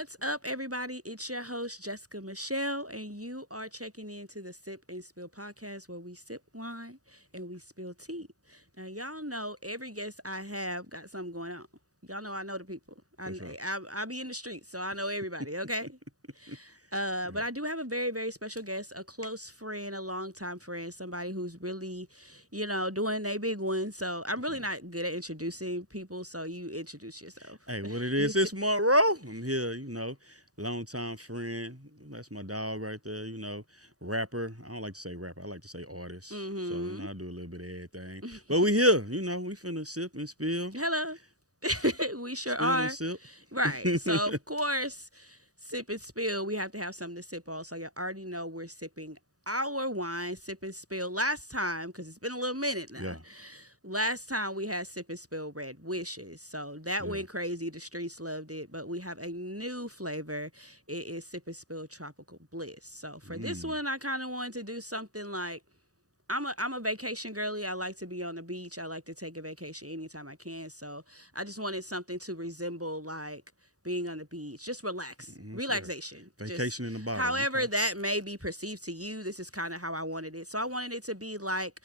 What's up, everybody? It's your host, Jessica Michelle, and you are checking into the Sip and Spill podcast where we sip wine and we spill tea. Now, y'all know every guest I have got something going on. Y'all know I know the people. I be in the streets, so I know everybody, okay? But I do have a very, very special guest, a close friend, a longtime friend, somebody who's really, doing a big one. So I'm really not good at introducing people, so you introduce yourself. Hey, what it is, it's Monroe. I'm here, longtime friend. That's my dog right there, rapper. I don't like to say rapper. I like to say artist. Mm-hmm. So, I do a little bit of everything. But we here, we finna sip and spill. Hello. We sure Spill are. and sip. Right. So, of course, sip and spill, we have to have something to sip on. So, you already know we're sipping our wine, sip and spill. Last time, because it's been a little minute now. Yeah. Last time we had Sip and Spill Red Wishes. So that went crazy. The streets loved it. But we have a new flavor. It is Sip and Spill Tropical Bliss. So for this one, I kind of wanted to do something like, I'm a vacation girly. I like to be on the beach. I like to take a vacation anytime I can. So I just wanted something to resemble like being on the beach, just relaxation. Vacation in the bottle. However that may be perceived to you, this is kind of how I wanted it. So I wanted it to be like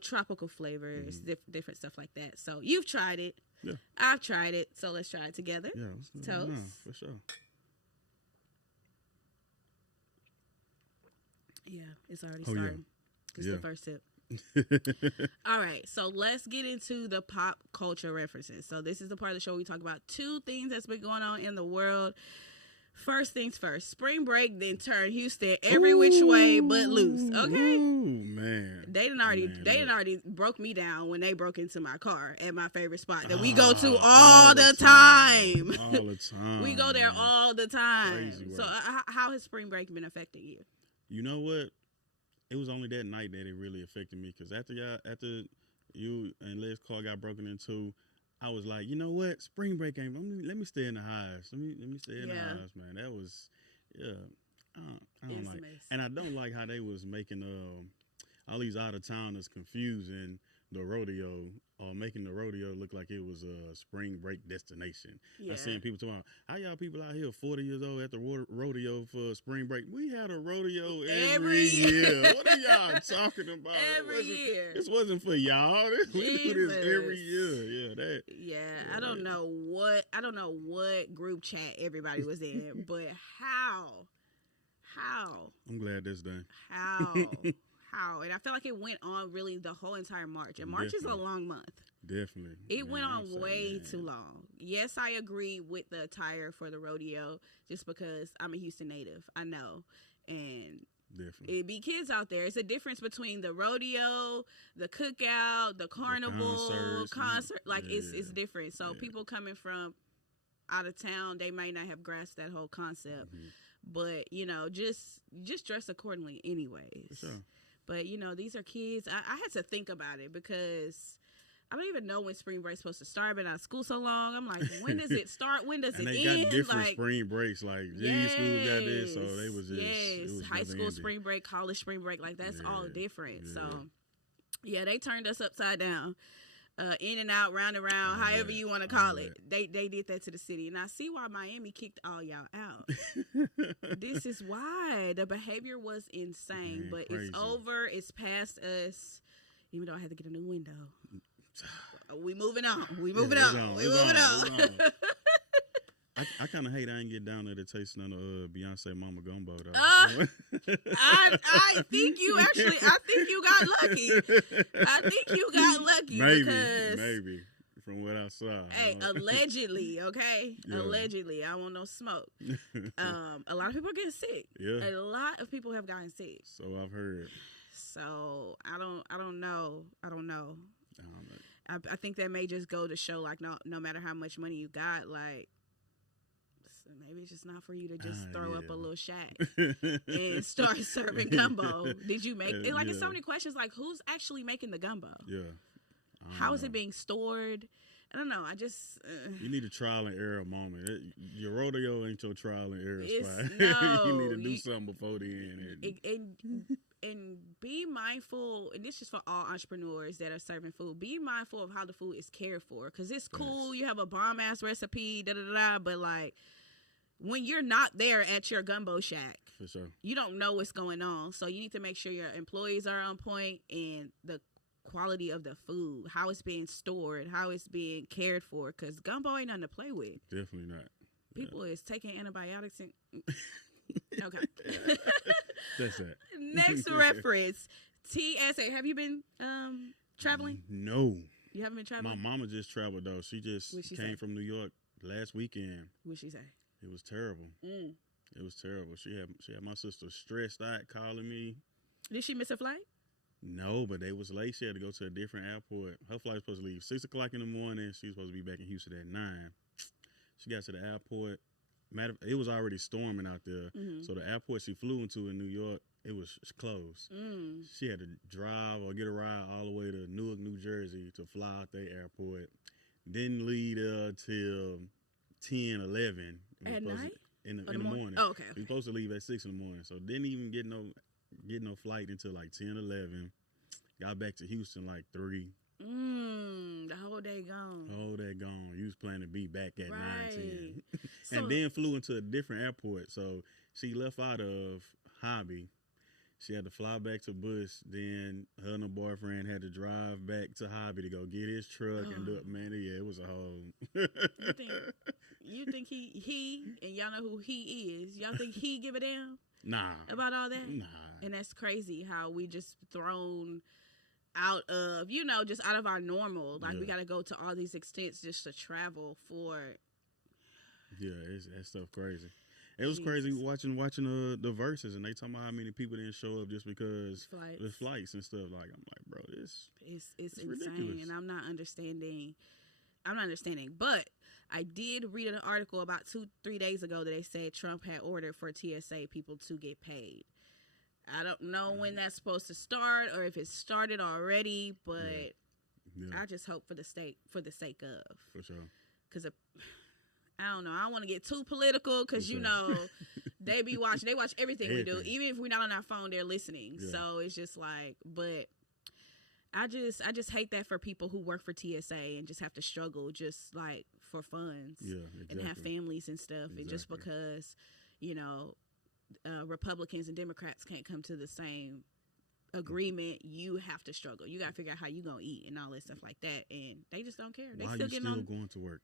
tropical flavors, different stuff like that. So you've tried it. Yeah. I've tried it. So let's try it together. Yeah. Toast. For sure. Yeah, it's already started. It's the first sip. All right, so let's get into the pop culture references. So this is the part of the show where we talk about two things that's been going on in the world. First things first, spring break then turned Houston every which way but loose. Okay, man, they done already broke me down when they broke into my car at my favorite spot that we go to all the time. All the time. We go there all the time. Crazy work. So how has spring break been affecting you? You know what? It was only that night that it really affected me because after you and Les car got broken into, I was like, you know what? Spring break ain't. Let me stay in the highs. Let me stay in the highs, man. That was, I don't like, and I don't like how they was making all these out of towners confusing the rodeo or making the rodeo look like it was a spring break destination. Yeah. I seen people talking about how y'all people out here 40 years old at the rodeo for spring break. We had a rodeo every year. What are y'all talking about? Every year. This wasn't for y'all. We do this every year. I don't know what group chat everybody was in, but how? I'm glad that's done. How? And I felt like it went on really the whole entire March. And March is a long month. Definitely. It went on way too long. Yes, I agree with the attire for the rodeo just because I'm a Houston native. I know. And definitely. it be kids out there. It's a difference between the rodeo, the cookout, the carnival, concert. Like it's different. So people coming from out of town, they might not have grasped that whole concept. But, just dress accordingly anyways. For sure. But, these are kids. I had to think about it because I don't even know when spring break's supposed to start. I've been out of school so long. I'm like, when does it start? When does it end? And they got different spring breaks. Like, junior school got this, so they was just... Yes, high school spring break, college spring break. Like, that's all different. Yeah. So, they turned us upside down. In and out, round and round, however you want to call it. They did that to the city. And I see why Miami kicked all y'all out. This is why. The behavior was insane. But crazy. It's over. It's past us. Even though I had to get a new window. We moving on. We moving on. I kind of hate I ain't get down there to taste none of Beyonce Mama Gumbo though. I think you got lucky. Maybe from what I saw. Hey, allegedly, okay? Yeah. Allegedly, I want no smoke. A lot of people are getting sick. Yeah. A lot of people have gotten sick. So I've heard. So I don't know. I think that may just go to show like no matter how much money you got, like maybe it's just not for you to just throw up a little shack and start serving gumbo. Did you make it? Like, it's so many questions. Like, who's actually making the gumbo? Yeah. How is it being stored? I don't know. I just... You need a trial and error moment. Your rodeo ain't your trial and error spot. No, you need to do something before then. And be mindful, and this is for all entrepreneurs that are serving food, be mindful of how the food is cared for. Because it's cool. You have a bomb-ass recipe, but like... when you're not there at your gumbo shack, For sure. you don't know what's going on. So you need to make sure your employees are on point and the quality of the food, how it's being stored, how it's being cared for. Because gumbo ain't nothing to play with. Definitely not. People is taking antibiotics and okay. That's it. Next reference, TSA. Have you been traveling? No. You haven't been traveling? My mama just traveled though. She just What'd she came say? from New York last weekend. What'd she say? It was terrible. It was terrible. She had my sister stressed out, calling me. Did she miss a flight? No, but they was late. She had to go to a different airport. Her flight was supposed to leave 6 o'clock in the morning. She was supposed to be back in Houston at 9. She got to the airport. It was already storming out there. So the airport she flew into in New York, it was closed. She had to drive or get a ride all the way to Newark, New Jersey to fly out that airport. Didn't leave there till 10, 11. At night? In the morning. Oh, okay. We were supposed to leave at 6 in the morning. So didn't even get no flight until like 10, 11. Got back to Houston like 3. The whole day gone. Whole day gone. You was planning to be back at 9, 10. So, And then flew into a different airport. So she left out of Hobby. She had to fly back to Bush. Then her and her boyfriend had to drive back to Hobby to go get his truck and do it. Man, yeah, it was a whole. you think he and y'all know who he is? Y'all think he give a damn Nah. about all that? Nah. And that's crazy how we just thrown out of, just out of our normal. Like, we got to go to all these extents just to travel for. Yeah, that stuff crazy. It was crazy watching the verses, and they talking about how many people didn't show up just because the flights and stuff. Like, I'm like, bro, it's insane, ridiculous. and I'm not understanding. But I did read an article about 2-3 days ago that they said Trump had ordered for TSA people to get paid. I don't know when that's supposed to start or if it started already, but I just hope for the sake of. For sure. Because I don't know. I don't want to get too political because, they watch everything we do. Even if we're not on our phone, they're listening. Yeah. So it's just like, but I just hate that for people who work for TSA and just have to struggle just like for funds and have families and stuff. And just because, Republicans and Democrats can't come to the same agreement, you have to struggle. You got to figure out how you going to eat and all that stuff like that. And they just don't care. They Why still are you still going to work?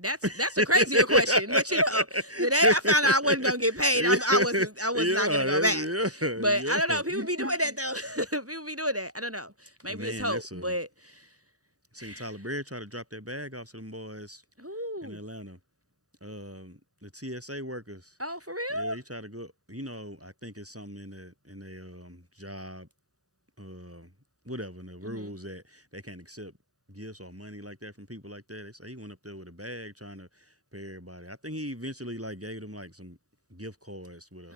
That's a crazier question. But the day I found out I wasn't gonna get paid, I was not gonna go back. But I don't know. People be doing that though. People be doing that. I don't know. Maybe it's hope. But seen Tyler Berry try to drop that bag off to them boys in Atlanta. The TSA workers. Oh, for real? Yeah, he tried to go. I think it's something in the job, whatever, in the rules that they can't accept gifts or money like that from people like that. They say he went up there with a bag trying to pay everybody. I think he eventually gave them some gift cards with a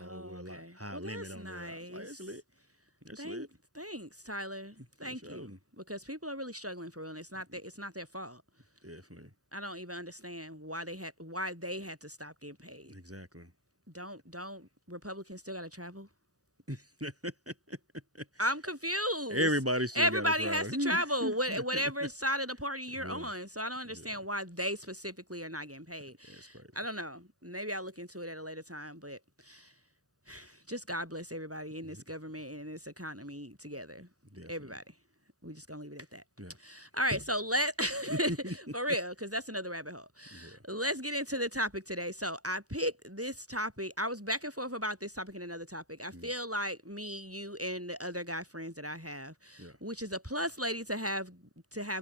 high limit on it. Like, that's lit. That's lit. Thanks, Tyler. Thank you. Because people are really struggling for real. And it's not their fault. Definitely. I don't even understand why they had to stop getting paid. Exactly. Don't Republicans still gotta travel? I'm confused. Everybody has to travel, whatever side of the party you're on. So I don't understand why they specifically are not getting paid. I don't know. Maybe I'll look into it at a later time, but just God bless everybody in this government and in this economy together. Definitely. Everybody. We're just going to leave it at that. Yeah. All right. So for real, because that's another rabbit hole. Yeah. Let's get into the topic today. So I picked this topic. I was back and forth about this topic and another topic. I feel like me, you, and the other guy friends that I have, which is a plus, lady, to have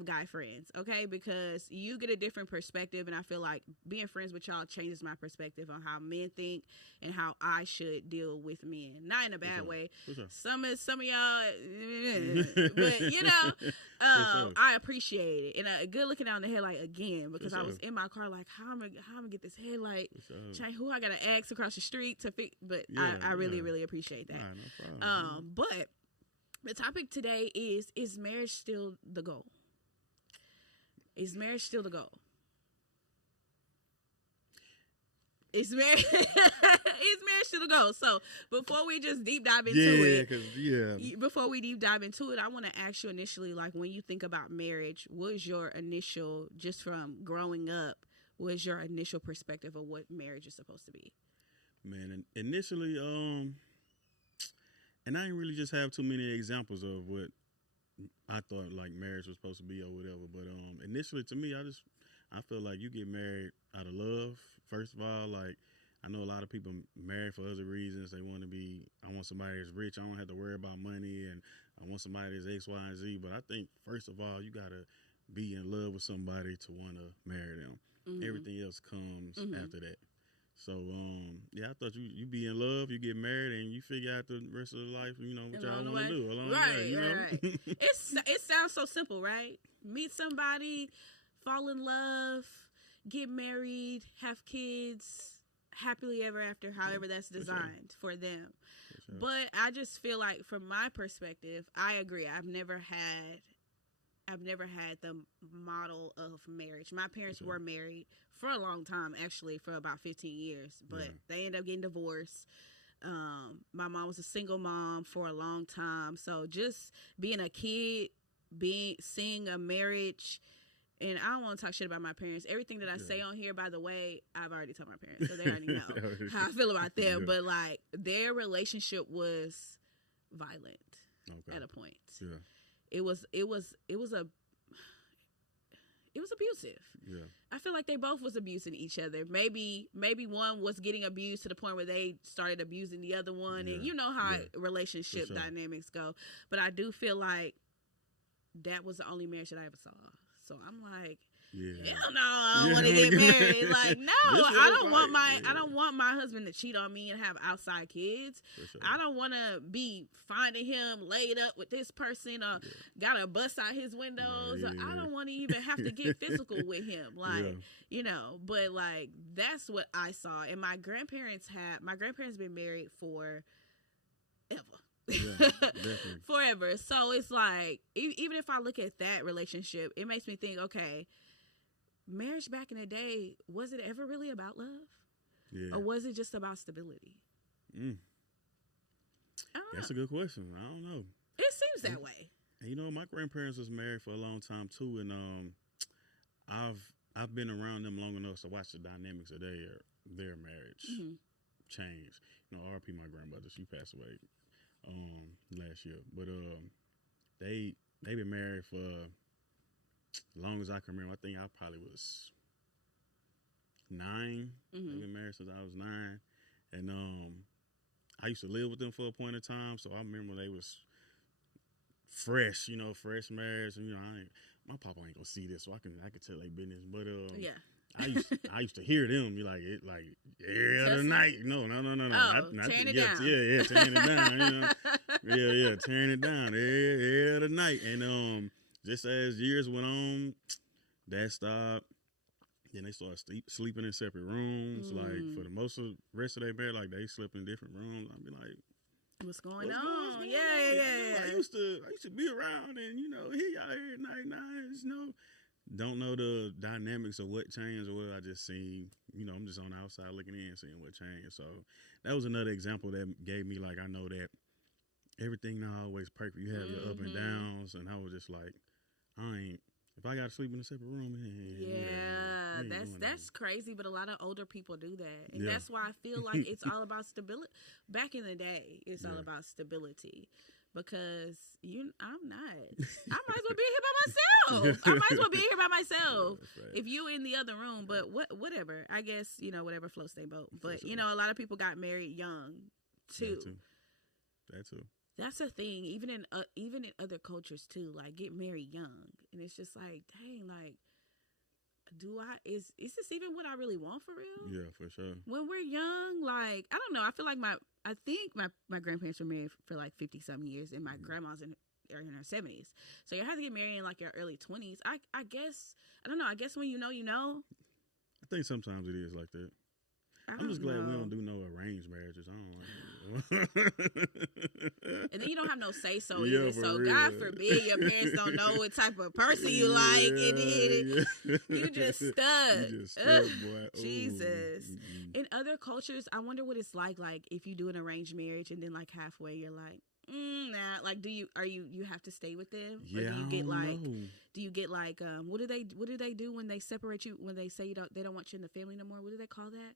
guy friends. Okay. Because you get a different perspective. And I feel like being friends with y'all changes my perspective on how men think and how I should deal with men. Not in a bad way. Some of y'all, but I appreciate it. And a good looking down the headlight again, because I was in my car like, how am I gonna get this headlight? Who I gotta ask across the street to fix? But I really appreciate that. No problem. But the topic today is marriage still the goal? Is marriage still the goal? Is marriage still the goal? So before we just deep dive into before we deep dive into it, I want to ask you initially, like, when you think about marriage, what is your initial, just from growing up, was your initial perspective of what marriage is supposed to be? Man, and initially, and I didn't really just have too many examples of what I thought like marriage was supposed to be or whatever. But initially, to me, I feel like you get married out of love. First of all, like I know a lot of people marry for other reasons. They want to be. I want somebody that's rich. I don't have to worry about money, and I want somebody that's X, Y, and Z. But I think first of all, you gotta be in love with somebody to want to marry them. Everything else comes after that. So, yeah, I thought you be in love, you get married, and you figure out the rest of the life, you know, what y'all want to do along the way, you know? Right. It sounds so simple, right? Meet somebody, fall in love, get married, have kids, happily ever after, however that's designed for them. For sure. But I just feel like, from my perspective, I agree. I've never had the model of marriage. My parents were married for a long time, actually, for about 15 years, but they ended up getting divorced. My mom was a single mom for a long time. So just being a kid, seeing a marriage, and I don't want to talk shit about my parents. Everything that I say on here, by the way, I've already told my parents, so they already know how I feel about them. But like, their relationship was violent at a point. Yeah. It was abusive. Yeah. I feel like they both was abusing each other. Maybe one was getting abused to the point where they started abusing the other one, and you know how relationship dynamics go. But I do feel like that was the only marriage that I ever saw. So I'm like, hell no, I don't want to get married. Like, no, I don't want my husband to cheat on me and have outside kids. Sure. I don't want to be finding him laid up with this person or gotta bust out his windows. Or I don't want to even have to get physical with him. Like, you know, but like, that's what I saw. And my grandparents been married for ever. Yeah, forever. So it's like, even if I look at that relationship, it makes me think, okay, marriage back in the day, was it ever really about love? Or was it just about stability? That's a good question. I don't know. It seems that way. And you know, my grandparents was married for a long time too, and I've been around them long enough to watch the dynamics of their marriage change. You know, R.P. my grandmother, she passed away last year, but they been married for as long as I can remember. I think I probably was 9. They've been married since I was 9, and I used to live with them for a point in time, so I remember they was fresh marriage, and you know, my papa ain't gonna see this, so I can tell they business, but I used to hear them be like every other night. No. Not tearing it down. Yeah, tearing it down. You know, tearing it down every other night. And just as years went on, that stopped. Then they started sleeping in separate rooms. Like for the most of the rest of their marriage, like they slept in different rooms. I'd be like, what's going on? Yeah. I used to be around, and you know, he out here at night, you know. Don't know the dynamics of what changed or what I just seen. You know, I'm just on the outside looking in, seeing what changed. So that was another example that gave me, like, I know that everything not always perfect. You have your up and downs, and I was just like, if I got to sleep in a separate room, that's crazy. But a lot of older people do that, and that's why I feel like it's all about stability. Back in the day, it's all about stability. Because I'm not. I might as well be here by myself. I might as well be here by myself. Right. If you in the other room, but whatever. I guess, you know, whatever floats their boat. But you know, a lot of people got married young too. That too. That's a thing. Even in other cultures too. Like, get married young, and it's just like, dang, like, is this even what I really want for real? Yeah, for sure. When we're young, like, I don't know. I feel like I think my grandparents were married for like 50-something years, and my grandma's in her 70s. So you have to get married in like your early 20s. I guess, I don't know. I guess when you know, you know. I think sometimes it is like that. I'm just glad we don't do no arranged marriages. I don't like it. And then you don't have no say so either. So real. God forbid your parents don't know what type of person you like, and then you just stuck. You just stuck, boy. Jesus. In other cultures, I wonder what it's like if you do an arranged marriage and then like halfway you're like, nah. Like, you have to stay with them? Yeah, Or do you I get don't like, know. what do they do when they separate you, when they say they don't want you in the family no more? What do they call that?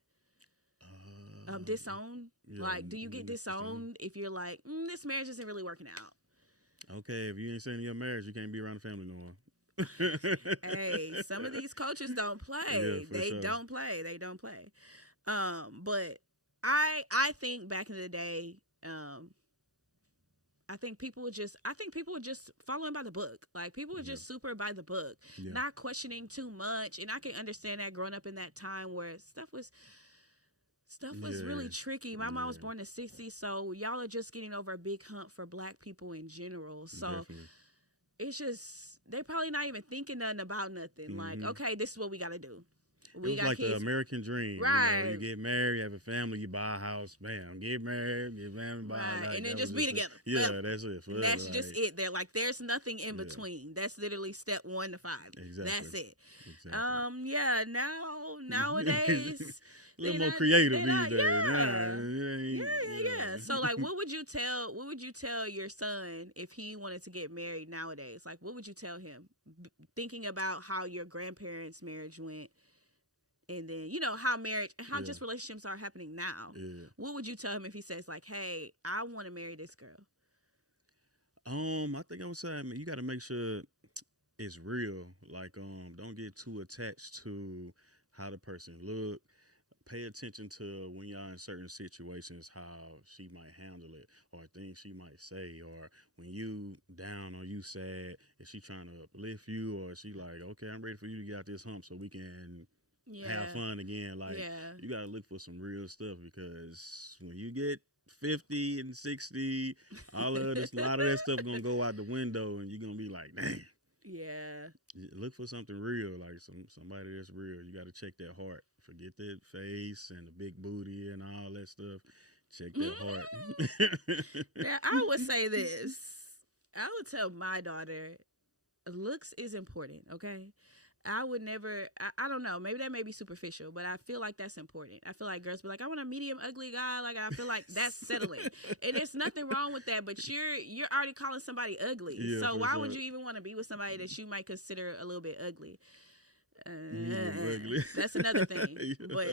Disown? Yeah, Like, do you get disown. disowned if you're like, this marriage isn't really working out? Okay, if you ain't saying your marriage, you can't be around the family no more. Hey, some of these coaches don't play. Yeah, for They sure. don't play. They don't play. But I think back in the day, I think people were just following by the book. Like, people were just super by the book, Yeah. not questioning too much. And I can understand that growing up in that time where stuff was really Yeah. tricky. My mom was Yeah. born in the 60s, so y'all are just getting over a big hump for black people in general. So Definitely. it's just, they're probably not even thinking nothing about nothing. Like, Mhm. okay, this is what we got to do. It We was got like the kids. American dream. Right. You know, you get married, you have a family, you buy a house, bam, get married, get family, buy a Right, house. and then That just was be it. together. Yeah, Forever. that's it. Forever, That's just like, it. They're like, there's nothing in Yeah. between. That's literally step 1 to 5. Exactly. That's it. Exactly. Yeah. Nowadays, a little they more not- creative they these not- days. Yeah. So, like, what would you tell your son if he wanted to get married nowadays? Like, what would you tell him? Thinking about how your grandparents' marriage went, and then how just relationships are happening now. Yeah. What would you tell him if he says like, "Hey, I want to marry this girl"? I think I would say, man, you got to make sure it's real. Like, don't get too attached to how the person look. Pay attention to when y'all in certain situations, how she might handle it, or things she might say, or when you down or you sad, is she trying to uplift you, or is she like, okay, I'm ready for you to get out this hump so we can have fun again. Like, you gotta look for some real stuff, because when you get 50 and 60, a lot of that stuff gonna go out the window, and you're gonna be like, dang. Yeah. Look for something real, like somebody that's real. You gotta check that heart. Forget that face and the big booty and all that stuff. Check that heart. Now, I would say this. I would tell my daughter, looks is important, okay? I would never, I don't know, maybe that may be superficial, but I feel like that's important. I feel like girls be like, I want a medium ugly guy. Like, I feel like that's settling. And there's nothing wrong with that, but you're already calling somebody ugly. Yeah, so for why sure. would you even want to be with somebody that you might consider a little bit ugly? Ugly. That's another thing. Yeah. But,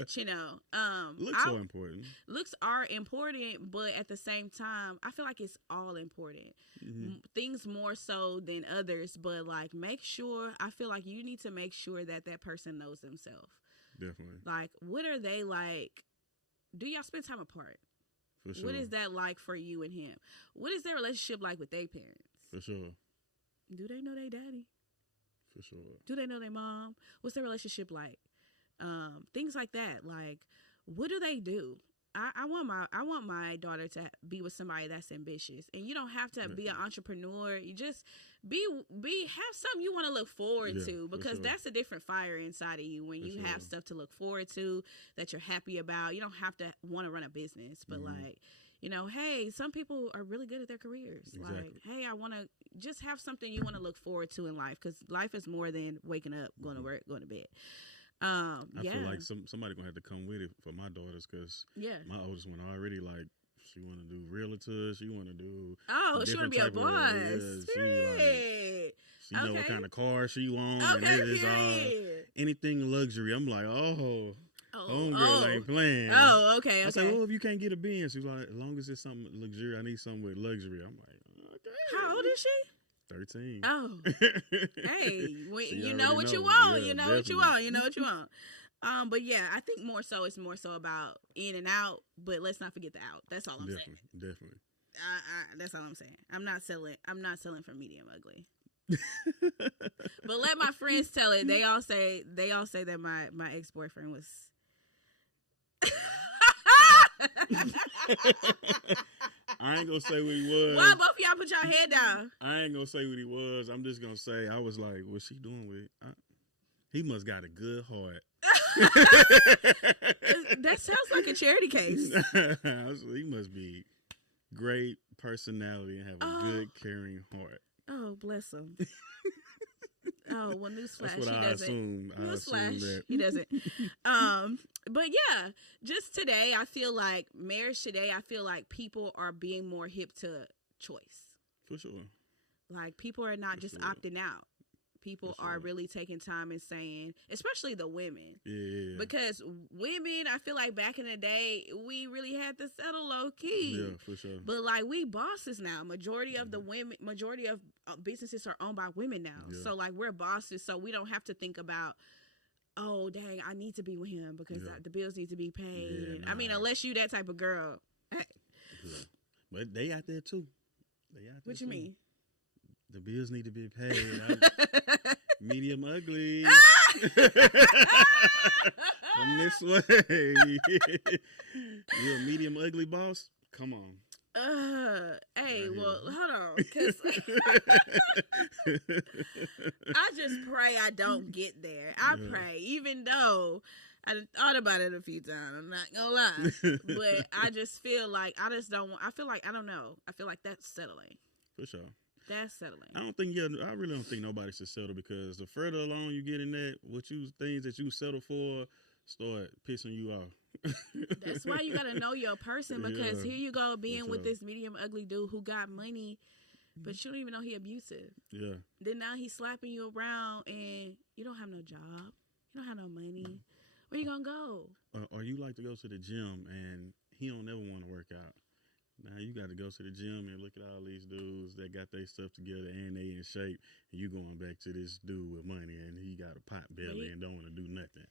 Looks so important. looks are important, but at the same time, I feel like it's all important. Mhm. Things more so than others, but like, I feel like you need to make sure that person knows themselves. Definitely. Like, what are they like? Do y'all spend time apart? For sure. What is that like for you and him? What is their relationship like with their parents? For sure. Do they know their daddy? For sure. Do they know their mom? What's their relationship like? Things like that. Like, what do they do? I want my daughter to be with somebody that's ambitious, and you don't have to be an entrepreneur. You just have something you want to look forward to, because that's a different fire inside of you when you have stuff to look forward to that you're happy about. You don't have to want to run a business, but like, hey, some people are really good at their careers. Exactly. Like, hey, I want to just have something you want to look forward to in life, because life is more than waking up, going to work, going to bed. I feel like somebody gonna have to come with it for my daughters, because my oldest one already, like, she want to do realtor, she want to do she want to be a boss. She know what kind of car she want, and Okay, it is all anything luxury. I'm like, homegirl ain't playing. Okay. I said, well, if you can't get a Benz, she's like, as long as it's something luxury, I need something with luxury. I'm like, okay. How old is she? 13. Oh, hey, you know what you know. want. Yeah, You know what you want. You know what you want. But yeah, I think it's more so about in and out. But let's not forget the out. That's all I'm saying. Definitely. That's all I'm saying. I'm not selling for medium ugly. But let my friends tell it. They all say that my ex-boyfriend was. I ain't gonna say what he was. Why both of y'all put y'all head down? I ain't gonna say what he was. I'm just gonna say I was like, what's she doing with it? He must got a good heart. That sounds like a charity case. He must be great personality and have a good, caring heart. Oh, bless him. Oh, well, newsflash, That's what he I doesn't. assume. Newsflash, that. he doesn't. But yeah, just today, I feel like marriage today, I feel like people are being more hip to choice. For sure. Like, people are not For just sure. opting out. People For are sure. really taking time and saying, especially the women. Yeah. Because women, I feel like back in the day, we really had to settle low key. Yeah, for sure. But like, we bosses now. Majority of the women, majority of businesses are owned by women now. Yeah. So like, we're bosses, so we don't have to think about, oh dang, I need to be with him because Yeah. the bills need to be paid. Yeah, I mean, nah. unless you that type of girl. Hey, Yeah. But they out there too. They out there what you too. mean? The bills need to be paid. Medium ugly. From this way. You a medium ugly boss? Come on. Hey, Right well, here. hold on, because I just pray I don't get there. I Yeah. pray, even though I done thought about it a few times. I'm not gonna lie, but I just feel like I just don't. I feel like I don't know. I feel like that's settling. For sure. That's settling. I really don't think nobody should settle, because the further along you get in that, things that you settle for start pissing you off. That's why you gotta know your person, because Yeah, here you go being with sure. this medium ugly dude who got money, but you don't even know he abusive. Yeah. Then now he's slapping you around and you don't have no job. You don't have no money. Where you gonna go? Or you like to go to the gym and he don't ever want to work out. Now you got to go to the gym and look at all these dudes that got their stuff together and they in shape, and you going back to this dude with money and he got a pot belly and don't want to do nothing.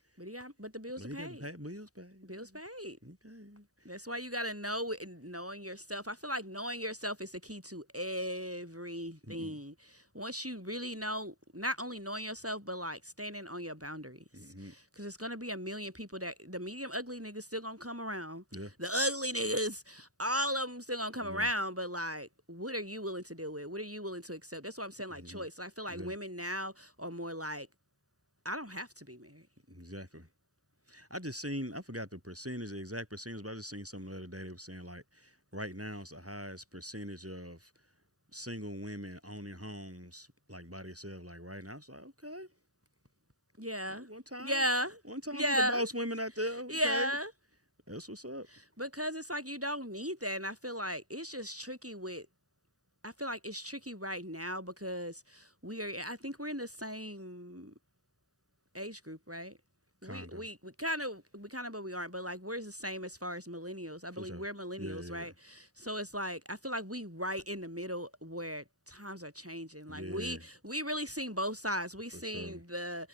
But the bills But are he paid. got bills paid. Bills paid. Okay. That's why you gotta know it, and knowing yourself. I feel like knowing yourself is the key to everything. Once you really know, not only knowing yourself, but like standing on your boundaries. Because it's gonna be a million people that the medium ugly niggas still gonna come around. Yeah. The ugly niggas, all of them still gonna come Yeah. around. But like, what are you willing to deal with? What are you willing to accept? That's what I'm saying. Like choice. I feel like Yeah. women now are more like, I don't have to be married. Exactly. I forgot the exact percentage, but I just seen something the other day. They were saying like right now it's the highest percentage of single women owning homes like by themselves. Like right now, it's like, okay. Yeah. One time. Yeah. One time Yeah. for the boss women out there. Okay. Yeah. That's what's up. Because it's like you don't need that. And I feel like it's just tricky I feel like it's tricky right now because I think we're in the same age group, right? Kinda. We kind of, but we aren't. But like, we're the same as far as millennials. I believe sure. we're millennials, Yeah. right? So it's like, I feel like we right in the middle where times are changing. Like Yeah. we really seen both sides. We For seen the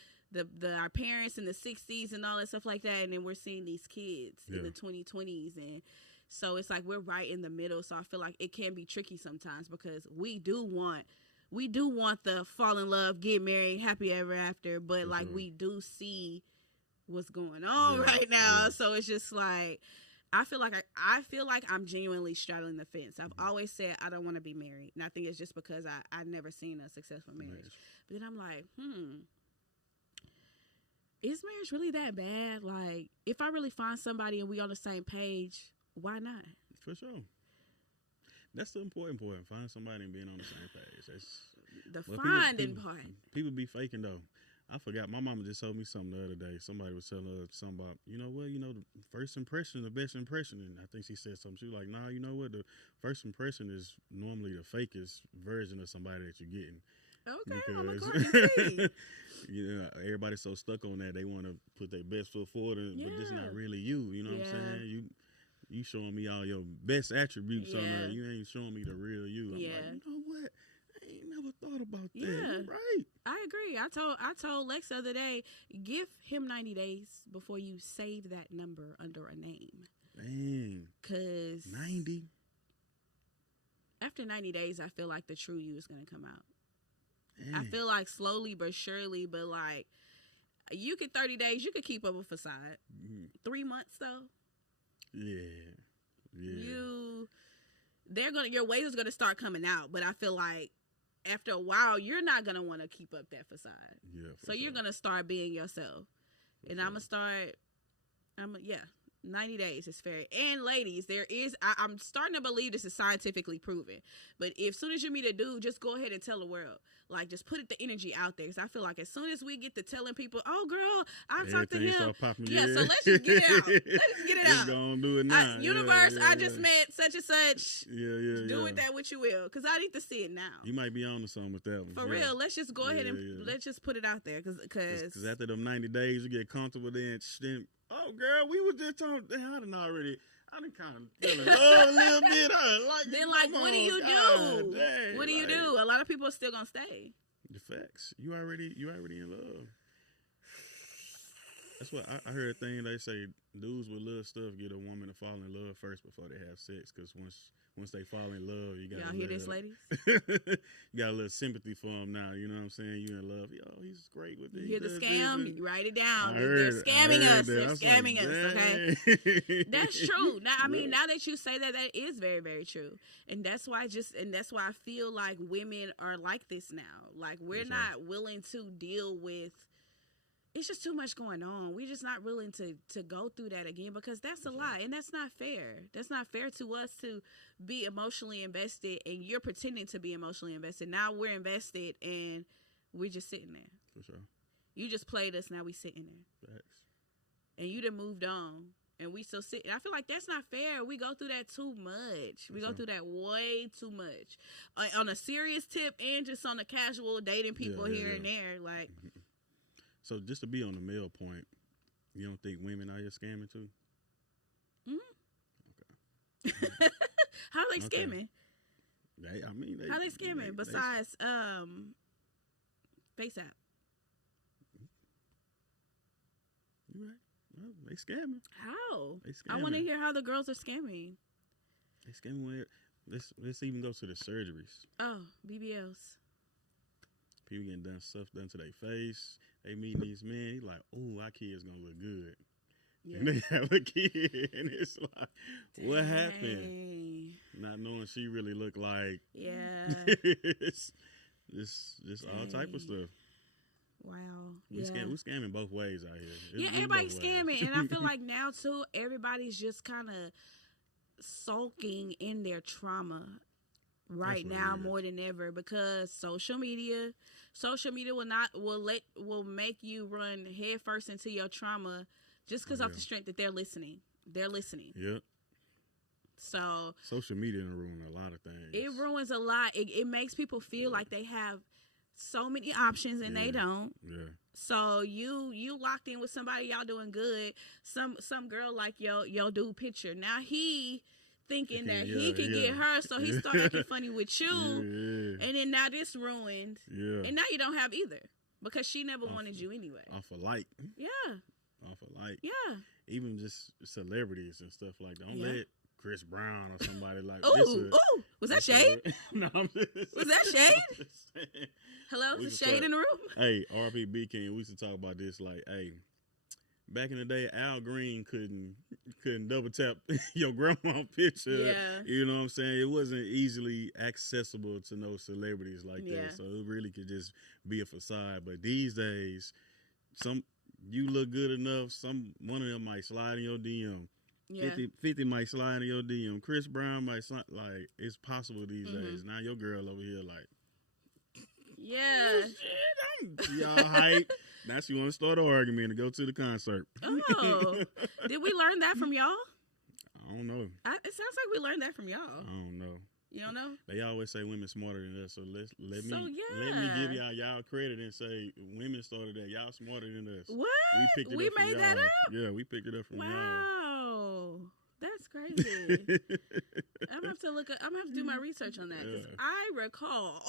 our parents in the 60s and all that stuff like that, and then we're seeing these kids in Yeah. the 2020s, and so it's like we're right in the middle. So I feel like it can be tricky sometimes because we do want the fall in love, get married, happy ever after, but For like sure. we do see what's going on Yeah, right now. yeah. So it's just like I feel like I'm genuinely straddling the fence. I've always said I don't want to be married, and I think it's just because I never seen a successful marriage. But then I'm like, is marriage really that bad? Like, if I really find somebody and we on the same page, why not? For sure. That's the important part. Find somebody and being on the same page. That's The well, finding part. People be faking though. I forgot. My mama just told me something the other day. Somebody was telling her something about, the first impression, the best impression. And I think she said something. She was like, nah, you know what? The first impression is normally the fakest version of somebody that you're getting. Okay, I'm a Because, everybody's so stuck on that. They want to put their best foot forward, but it's Yeah. not really you. You know what I'm Yeah. saying? You showing me all your best attributes on Yeah. there. You ain't showing me the real you. I'm Yeah. like, you know what? I ain't never thought about that. Yeah. You're right. I agree. I told Lex the other day, give him 90 days before you save that number under a name. Dang. Because 90. after 90 days, I feel like the true you is going to come out. Dang. I feel like slowly but surely, but like, you could 30 days, you could keep up a facade. Mhm. 3 months though, Yeah. your ways is gonna start coming out. But I feel like after a while, you're not gonna want to keep up that facade. Yeah. So you're gonna start being yourself, and I'm gonna start. 90 days is fair. And ladies, I'm starting to believe this is scientifically proven. But if soon as you meet a dude, just go ahead and tell the world. Like, just put the energy out there. Because I feel like as soon as we get to telling people, oh, girl, I talked to him. Yeah, so let's just get it out. Let's just get it out. Gonna do it now. Universe, I just met such and such. Yeah. Do with that what you will. Because I need to see it now. You might be on to something with that one. For real. Let's just go ahead and let's just put it out there. Because after them 90 days, you get comfortable then. Oh, girl, we was just talking. I done kind of fell in love a little bit. Then, what do you do? Dang, what do you do? A lot of people are still gonna stay. The facts. You already in love. That's what I heard a thing. They say dudes with little stuff get a woman to fall in love first before they have sex. Because once they fall in love, you got y'all hear this, ladies? You got a little sympathy for him now. You know what I'm saying? You in love. Yo, he's great with it. You hear the scam? You write it down. They're scamming us. They're scamming us. Okay, that's true. Now, I mean, now that you say that, that is very, very true. And that's why I feel like women are like this now. Like, we're not willing to deal with. It's just too much going on. We're just not willing to go through that again because that's a lot. And that's not fair. That's not fair to us to be emotionally invested and you're pretending to be emotionally invested. Now we're invested and we're just sitting there. For sure. You just played us. Now we sitting there. Facts. And you done moved on. And we still sitting. I feel like that's not fair. We go through that too much. We go through that way too much. On a serious tip and just on a casual dating people here and there. Like... So just to be on the male point, you don't think women out here scamming too? Mm-hmm. Okay. How are they scamming? How they scamming besides FaceApp? You right? Well, they scamming. How? They scamming. I want to hear how the girls are scamming. They scamming with. Let's even go to the surgeries. Oh, BBLs. People getting stuff done to their face. They meeting these men. He like, oh, our kid's gonna look good. Yeah. And they have a kid, and it's like, dang. What happened? Not knowing she really looked like. Yeah. It's all type of stuff. Wow. We scamming both ways out here. Everybody's scamming, and I feel like now too, everybody's just kind of sulking in their trauma. Right now more than ever because social media will make you run headfirst into your trauma just because of the strength that they're listening. Yep. So social media ruins a lot of things. It ruins a lot. It makes people feel like they have so many options and they don't. Yeah. So you locked in with somebody, y'all doing good. Some girl like yo dude picture. Now he thinking that he could get her, so he started acting funny with you, and then now this ruined, and now you don't have either because she never wanted you anyway. Off a like, even just celebrities and stuff like that. Don't let Chris Brown or somebody like. Was that shade? No, was that shade? Hello, is shade in the room? Hey, RPB King, we used to talk about this like, hey. Back in the day, Al Green couldn't double tap your grandma picture. Yeah. You know what I'm saying? It wasn't easily accessible to no celebrities like that. So it really could just be a facade. But these days, you look good enough, one of them might slide in your DM. Yeah. 50 might slide in your DM. Chris Brown might slide. Like, it's possible these days. Now your girl over here like, yeah. Y'all hype. Now she want to start an argument and go to the concert. Oh. Did we learn that from y'all? I don't know. It sounds like we learned that from y'all. I don't know. You don't know? They always say women smarter than us, so let me give y'all credit and say women started that. Y'all smarter than us. What? We picked it up from made y'all. That up? Yeah, we picked it up from y'all. Wow. That's crazy. I'm gonna have to do my research on that because I recall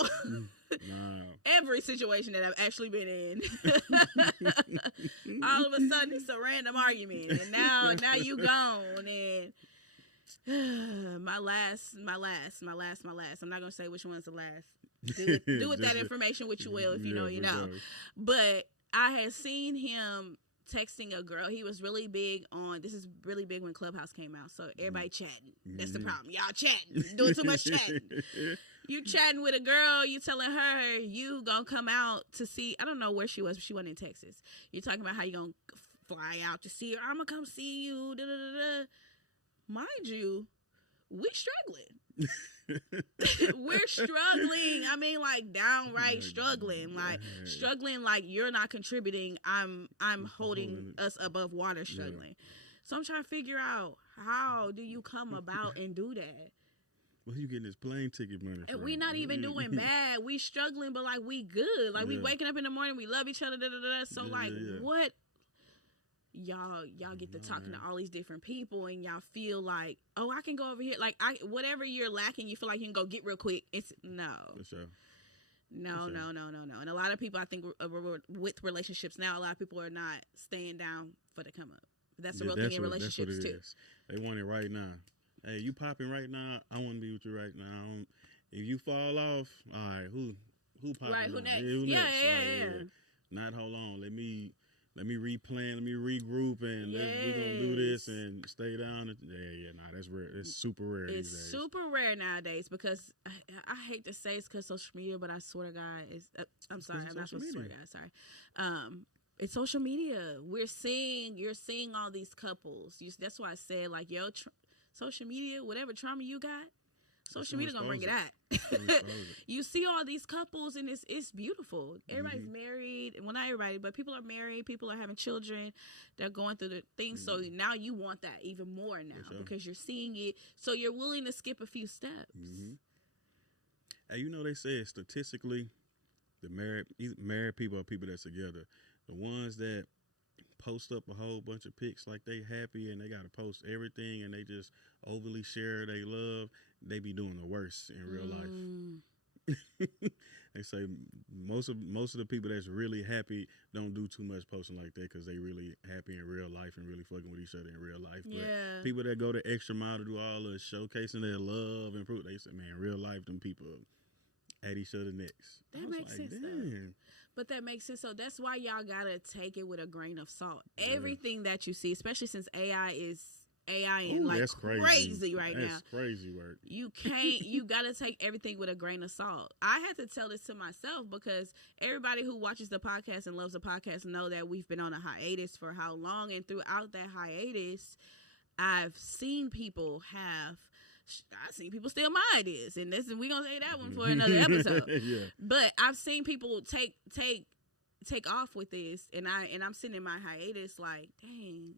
every situation that I've actually been in. All of a sudden, it's a random argument, and now you gone, and my last. I'm not gonna say which one's the last. Do with that information what you will. If you know, you know. But I had seen him texting a girl. He was really big on, this is really big when Clubhouse came out, so everybody chatting. That's the problem. Y'all chatting, doing too much chatting. You chatting with a girl, you telling her you gonna come out to see, I don't know where she was, but she wasn't in Texas. You're talking about how you gonna fly out to see her. I'm gonna come see you. Da, da, da, da. Mind you, we struggling. We're struggling. I mean, like downright struggling. Like struggling. Like you're not contributing. I'm holding us above water. Struggling. So I'm trying to figure out how do you come about and do that. Well, you getting this plane ticket money And from? we not even doing bad. We struggling, but like we good. Like we waking up in the morning. We love each other. Da, da, da. So what? Y'all get to talking to all these different people, and y'all feel like, oh, I can go over here. Like whatever you're lacking, you feel like you can go get real quick. It's no. For sure. No. And a lot of people, I think, with relationships now, a lot of people are not staying down for the come up. That's the real thing in relationships too. Is. They want it right now. Hey, you popping right now. I want to be with you right now. If you fall off, all right, who popping? Right, who next? Who yeah, next? yeah. Not hold on. Let me replan. Let me regroup, and we're gonna do this and stay down. That's rare. It's super rare. It's these days. super rare nowadays because I hate to say it's because social media, but I swear to God, it's. I'm sorry, I'm not supposed to swear to God. Sorry. It's social media. You're seeing all these couples. That's why I said like, social media, whatever trauma you got, social media gonna bring it out. You see all these couples and it's beautiful. Everybody's married. Well, not everybody, but people are married. People are having children. They're going through the things. So now you want that even more now because you're seeing it. So you're willing to skip a few steps. Hey, they say statistically, the married people are people that's together. The ones that post up a whole bunch of pics like they happy and they got to post everything and they just overly share they love, they be doing the worst in real life. They say most of the people that's really happy don't do too much posting like that because they really happy in real life and really fucking with each other in real life. But people that go the extra mile to do all the showcasing their love and proof, they say, man, real life, them people at each other necks. That makes sense though. But that makes sense. So that's why y'all gotta take it with a grain of salt. Everything that you see, especially since AI and like that's crazy right now. That's crazy work. You gotta take everything with a grain of salt. I had to tell this to myself because everybody who watches the podcast and loves the podcast know that we've been on a hiatus for how long, and throughout that hiatus, I've seen people steal my ideas, and we're gonna say that one for another episode. But I've seen people take off with this, and I'm sitting in my hiatus like, dang.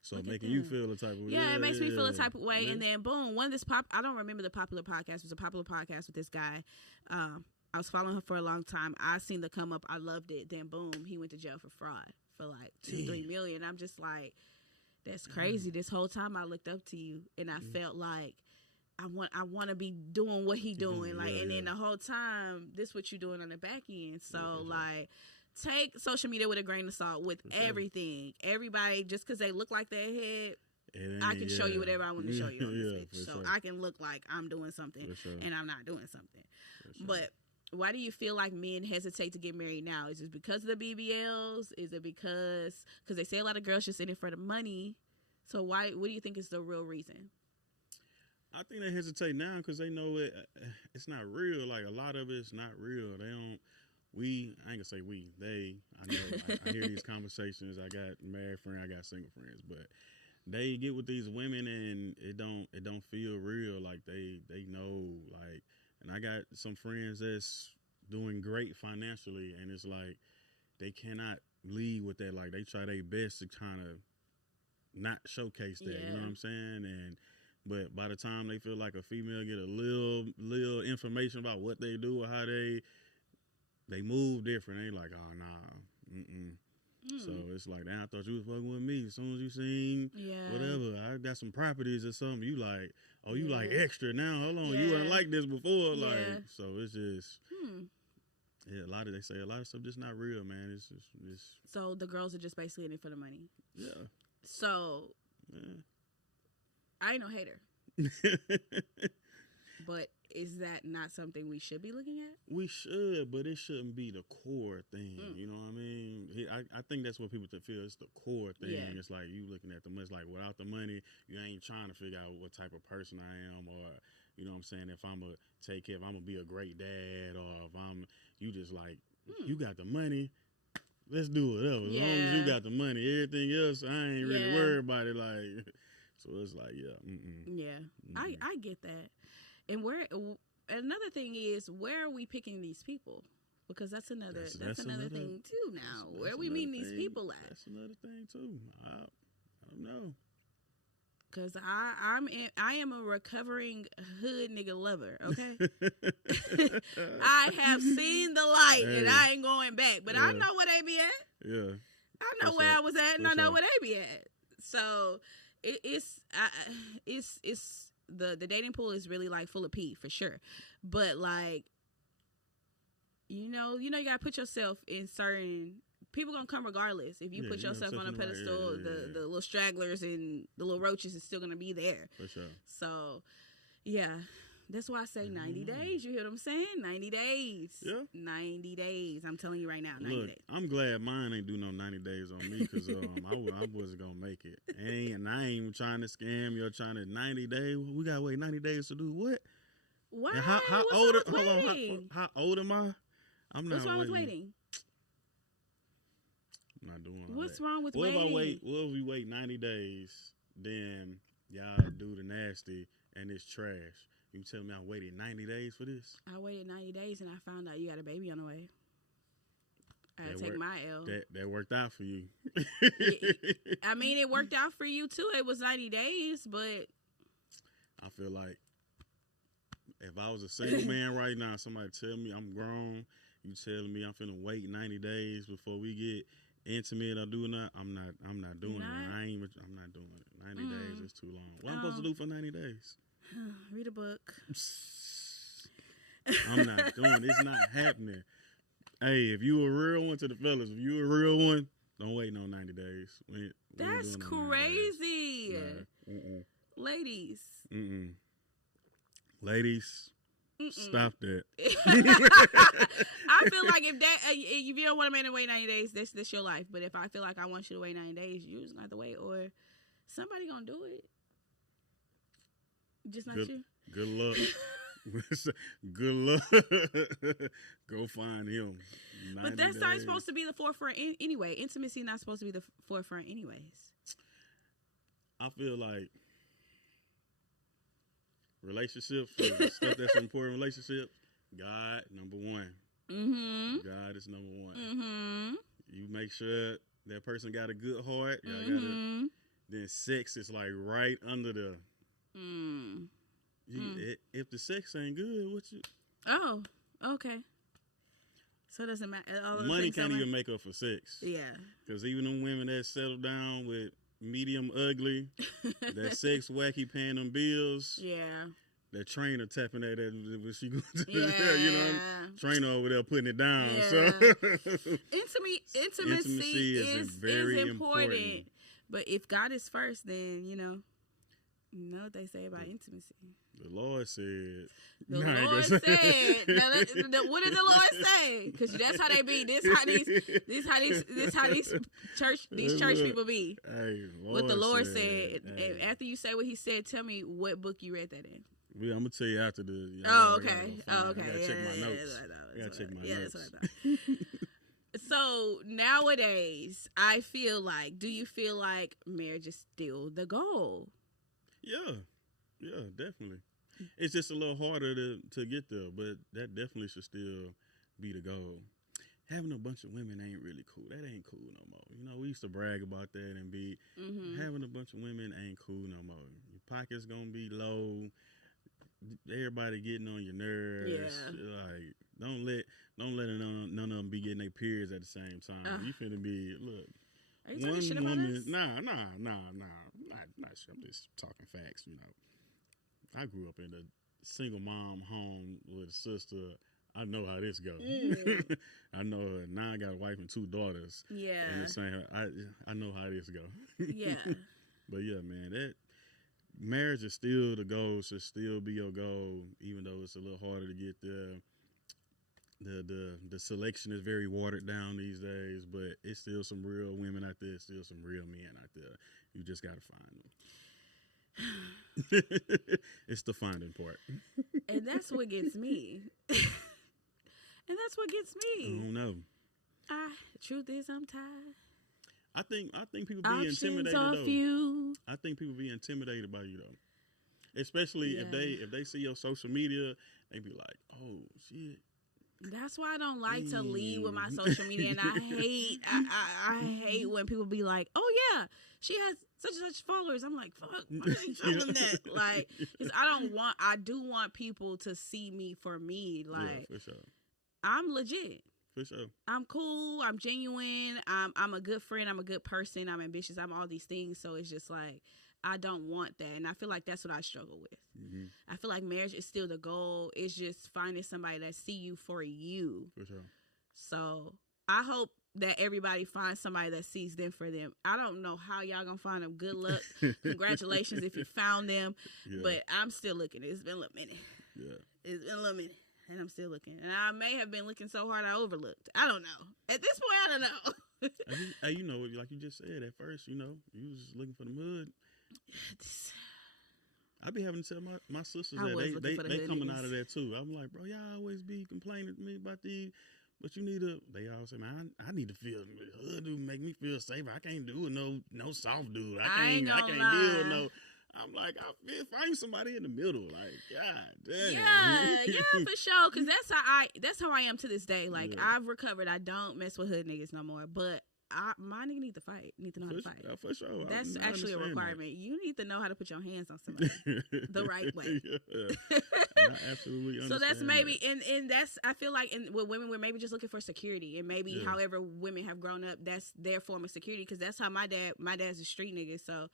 So making you feel a type of way. Yeah, it makes me feel a type of way. And then boom, I don't remember the popular podcast. It was a popular podcast with this guy. I was following him for a long time. I seen the come up. I loved it. Then boom, he went to jail for fraud for like $2-3 million. I'm just like, that's crazy. This whole time I looked up to you, and I felt like I want to be doing what he doing, like, and then the whole time, this what you doing on the back end. So like, take social media with a grain of salt with everything. Everybody, just because they look like they ahead, I can show you whatever I want to show you on this bitch. So I can look like I'm doing something and I'm not doing something. But why do you feel like men hesitate to get married now? Is it because of the BBLs? Is it because they say a lot of girls just in it for the money? So what do you think is the real reason? I think they hesitate now because they know it's not real. Like, a lot of it's not real. They don't. I ain't gonna say we. They. I know. I hear these conversations. I got married friends. I got single friends. But they get with these women and it don't feel real. Like they know. Like, and I got some friends that's doing great financially, and it's like they cannot lead with that. Like, they try their best to kind of not showcase that. You know what I'm saying? But by the time they feel like a female get a little information about what they do or how they move different, they like, oh nah, So it's like, damn, I thought you was fucking with me. As soon as you seen whatever, I got some properties or something, you like, oh, you like extra now. Hold on, you weren't like this before. Like, so it's just they say a lot of stuff just not real, man. It's just so the girls are just basically in it for the money. Yeah. So I ain't no hater. But is that not something we should be looking at? We should, but it shouldn't be the core thing. You know what I mean? I think that's what people feel. It's the core thing. Yeah. It's like you looking at the money. It's like, without the money, you ain't trying to figure out what type of person I am, or, you know what I'm saying, if I'm going to take care, if I'm going to be a great dad, or if you just like, you got the money, let's do whatever. As long as you got the money, everything else, I ain't really worried about it. Like, so it's like, I get that. And another thing is, where are we picking these people? Because that's another thing too. Now, where are we meeting these people at? That's another thing too. I don't know. Cause I am a recovering hood nigga lover. Okay, I have seen the light and I ain't going back. But I know where they be at. Yeah, I know where I was at, and I know where they be at. So it's the dating pool is really like full of pee for sure. But like, you gotta put yourself in certain. People gonna come regardless. If you put yourself on a pedestal, the little stragglers and the little roaches is still gonna be there. For sure. So, that's why I say 90 days. You hear what I'm saying? 90 days. Yeah. 90 days. I'm telling you right now, 90 days. I'm glad mine ain't do no 90 days on me because I wasn't gonna make it. And I ain't even trying to scam you or trying to 90 days. We gotta wait 90 days to do what? Why? And how old am I? I'm not. What's wrong with waiting? I'm not doing What's that. wrong with waiting? What if we wait 90 days, then y'all do the nasty and it's trash? You tell me I waited 90 days for this? I waited 90 days and I found out you got a baby on the way. I had to take my L. That worked out for you. I mean, it worked out for you too. It was 90 days, but I feel like if I was a single man right now, somebody tell me I'm grown, you telling me I'm finna wait 90 days before we get intimate or do not, I'm not doing it. I'm not doing it. 90 days is too long. What I'm supposed to do for 90 days? Read a book. I'm not doing it. It's not happening. Hey, if you a real one to the fellas, if you a real one, don't wait no 90 days. That's crazy. Ladies. Ladies, stop that. I feel like if you don't want a man to wait 90 days, that's your life. But if I feel like I want you to wait 90 days, you just gonna have to wait, or somebody gonna do it. Just not you. Good luck. Good luck. Go find him. But that's not supposed to be the forefront anyway. Intimacy not supposed to be the forefront anyways. I feel like relationships, stuff that's important in relationships, God, number one. God is number one. You make sure that person got a good heart. Then sex is like right under the... If the sex ain't good, what you... Oh, okay. So it doesn't matter. Money can't even make up for sex. Yeah. Because even them women that settle down with medium ugly, that sex wacky paying them bills. Yeah. That trainer tapping at that when she goes to trainer over there putting it down. Yeah. So intimacy is very important. But if God is first, then you know what they say about intimacy. The Lord said. The Lord said. What did the Lord say? Because that's how they be. This how these church people be. Hey, what the Lord said. Hey. After you say what He said, tell me what book you read that in. Yeah, I'm gonna tell you after the. Okay. I gotta check my notes. I gotta check my notes. That's what I thought. So nowadays, I feel like. Do you feel like marriage is still the goal? Yeah, definitely. It's just a little harder to get there, but that definitely should still be the goal. Having a bunch of women ain't really cool. That ain't cool no more. You know, we used to brag about that and be having a bunch of women ain't cool no more. Your pocket's gonna be low. Everybody getting on your nerves. Yeah. Like don't let none of them be getting their periods at the same time. You finna be Are you talking shit about us? Nah. Not sure. I'm just talking facts. You know, I grew up in a single mom home with a sister. I know how this goes. I know her. Now I got a wife and two daughters. Yeah. And the same. I know how this goes. Yeah. But yeah, man, that marriage is still the goal. Should still be your goal, even though it's a little harder to get there. The selection is very watered down these days, but it's still some real women out there. Still some real men out there. You just gotta find them. It's the finding part. And that's what gets me. I don't know. Truth is, I'm tired. I think people be intimidated though. Few. I think people be intimidated by you though, especially if they see your social media, they be like, oh shit. That's why I don't like to lead with my social media, and I hate when people be like, "Oh yeah, she has such and such followers." I'm like, "Fuck, why are you telling that?" Like, because I do want people to see me for me. Like, for sure. I'm legit. For sure. I'm cool. I'm genuine. I'm a good friend. I'm a good person. I'm ambitious. I'm all these things. So it's just like, I don't want that. And I feel like that's what I struggle with. Mm-hmm. I feel like marriage is still the goal. It's just finding somebody that see you for you. For sure. So I hope that everybody finds somebody that sees them for them. I don't know how y'all gonna find them. Good luck. Congratulations if you found them. Yeah. But I'm still looking. It's been a little minute. Yeah. It's been a little minute. And I'm still looking. And I may have been looking so hard I overlooked. I don't know. At this point, I don't know. Hey, you know, like you just said at first, you know, you was looking for the mud. I be having to tell my sisters that they coming out of that too. I'm like, bro, y'all always be complaining to me about these, but you need to. They always say, man, I need to feel hood dude make me feel safer. I can't do with no soft dude. I can't deal with no. I'm like, I find somebody in the middle. Like, God damn. Yeah, for sure. Because that's how I am to this day. Like, I've recovered. I don't mess with hood niggas no more. But my nigga need to fight. Need to know how to fight. For sure. That's actually a requirement. That. You need to know how to put your hands on somebody the right way. I absolutely understand. So that's maybe, and that's, I feel like with women, we're maybe just looking for security. And maybe however women have grown up, that's their form of security. Because that's how my dad's a street nigga. So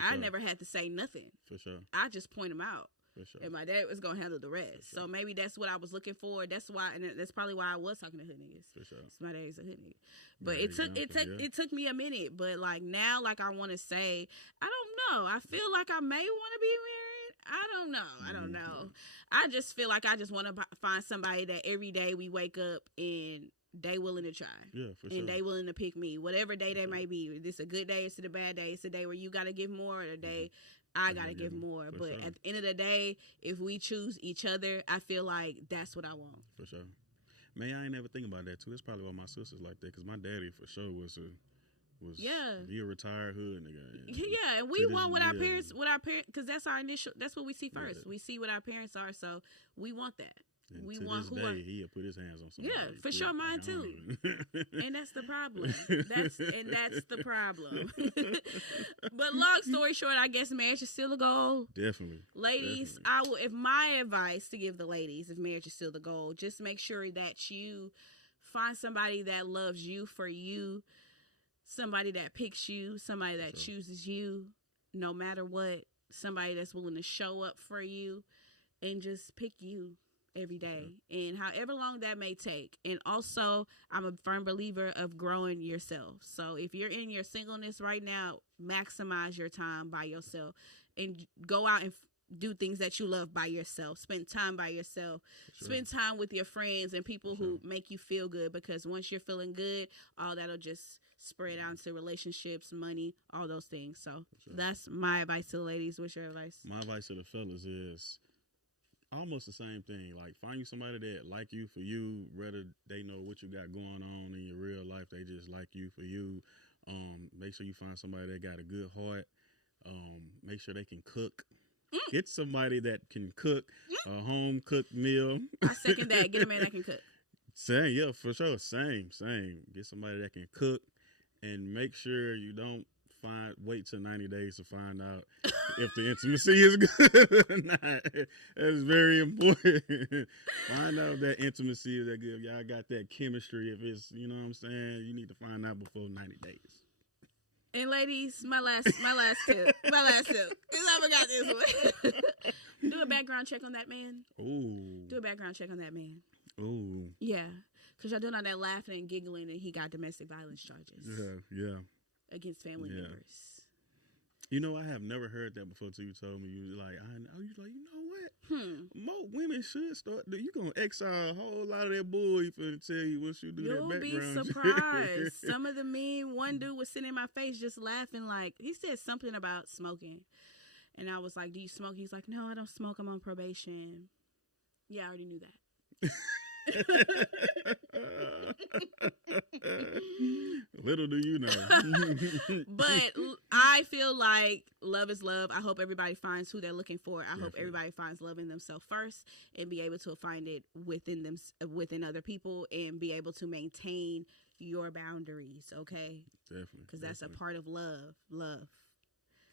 I never had to say nothing. For sure. I just point them out. For sure. And my dad was going to handle the rest. Sure. So maybe that's what I was looking for. That's why, and that's probably why I was talking to hood niggas. For sure. My dad's a hood nigga. But it took me a minute. But like now, like I want to say, I don't know. I feel like I may want to be married. I don't know. I just feel like I just want to find somebody that every day we wake up and they willing to try. Yeah, for sure. And they willing to pick me. Whatever day that may be. If it's a good day, it's a bad day. It's a day where you got to give more, or a day I got to give more. But sure. At the end of the day, if we choose each other, I feel like that's what I want. For sure. Man, I ain't never think about that, too. That's probably why my sister's like that, because my daddy, for sure, was he a retired hood nigga. Yeah, and we want what our parents, because that's what we see first. Yeah. We see what our parents are, so we want that. And we want this day, he'll put his hands on somebody. Yeah, for sure, mine too. And that's the problem. That's the problem. But long story short, I guess marriage is still the goal. Definitely. Ladies, definitely. If my advice to give the ladies, if marriage is still the goal, just make sure that you find somebody that loves you for you, somebody that picks you, somebody that chooses you no matter what, somebody that's willing to show up for you and just pick you every day, and however long that may take. And also, I'm a firm believer of growing yourself. So if you're in your singleness right now, maximize your time by yourself and go out and do things that you love by yourself. Spend time by yourself. Spend time with your friends and people who make you feel good, because once you're feeling good, all that'll just spread out into relationships, money, all those things. So that's my advice to the ladies. What's your advice? My advice to the fellas is almost the same thing. Like, find you somebody that like you for you, whether they know what you got going on in your real life, they just like you for you. Make sure you find somebody that got a good heart. Make sure they can cook. Get somebody that can cook a home cooked meal. I second that. Get a man that can cook. Same, yeah, for sure. Same. Get somebody that can cook, and make sure you don't wait till 90 days to find out if the intimacy is good or not. That's very important. Find out if that intimacy is that good. If y'all got that chemistry, if it's, you know what I'm saying, you need to find out before 90 days. And ladies, my last tip, because I forgot this one. Do a background check on that man. Ooh. Do a background check on that man. Ooh. Yeah, because y'all doing all that laughing and giggling, and he got domestic violence charges. Yeah. Against family members. You know, I have never heard that before till you told me. You was like, I know. You like, you know what? More women should start. You gonna exile a whole lot of that bull for to tell you what you do. You'll that background. Be surprised. Some of the one dude was sitting in my face just laughing. Like, he said something about smoking, and I was like, "Do you smoke?" He's like, "No, I don't smoke. I'm on probation." Yeah, I already knew that. Little do you know. But I feel like love is love. I hope everybody finds who they're looking for. I hope Definitely. everybody finds love in themselves first and be able to find it within them, within other people, and be able to maintain your boundaries. Okay, Definitely. because that's a definitely. part of love. Love.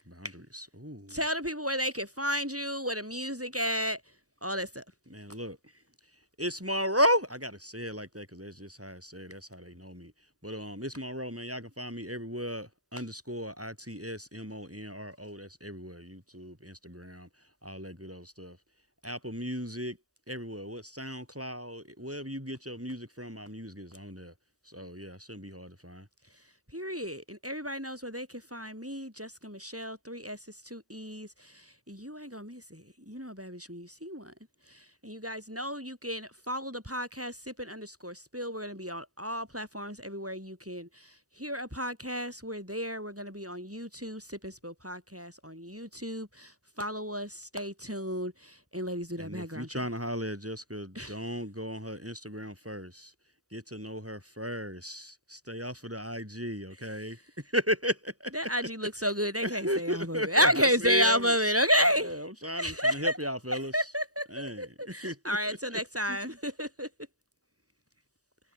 Boundaries. Ooh. Tell the people where they can find you, where the music at, all that stuff. Man, look. It's Monroe. I gotta say it like that because that's just how I say it. That's how they know me. But it's Monroe, man. Y'all can find me everywhere. _ITSMONRO. That's everywhere. YouTube, Instagram, all that good old stuff. Apple Music, everywhere. What SoundCloud, wherever you get your music from, my music is on there. So yeah, it shouldn't be hard to find. Period. And everybody knows where they can find me, Jessica Michelle, 3 S's, 2 E's. You ain't gonna miss it. You know a bad bitch when you see one. And you guys know you can follow the podcast, Sippin_Spill. We're going to be on all platforms, everywhere you can hear a podcast. We're there. We're going to be on YouTube, Sip and Spill Podcast on YouTube. Follow us. Stay tuned. And ladies, do that And background. if you're trying to holler at Jessica, don't go on her Instagram first. Get to know her first. Stay off of the IG, okay? That IG looks so good. They can't stay off of it. I can't stay off of it, okay? Yeah, I'm trying to help y'all, fellas. Hey. All right, until next time.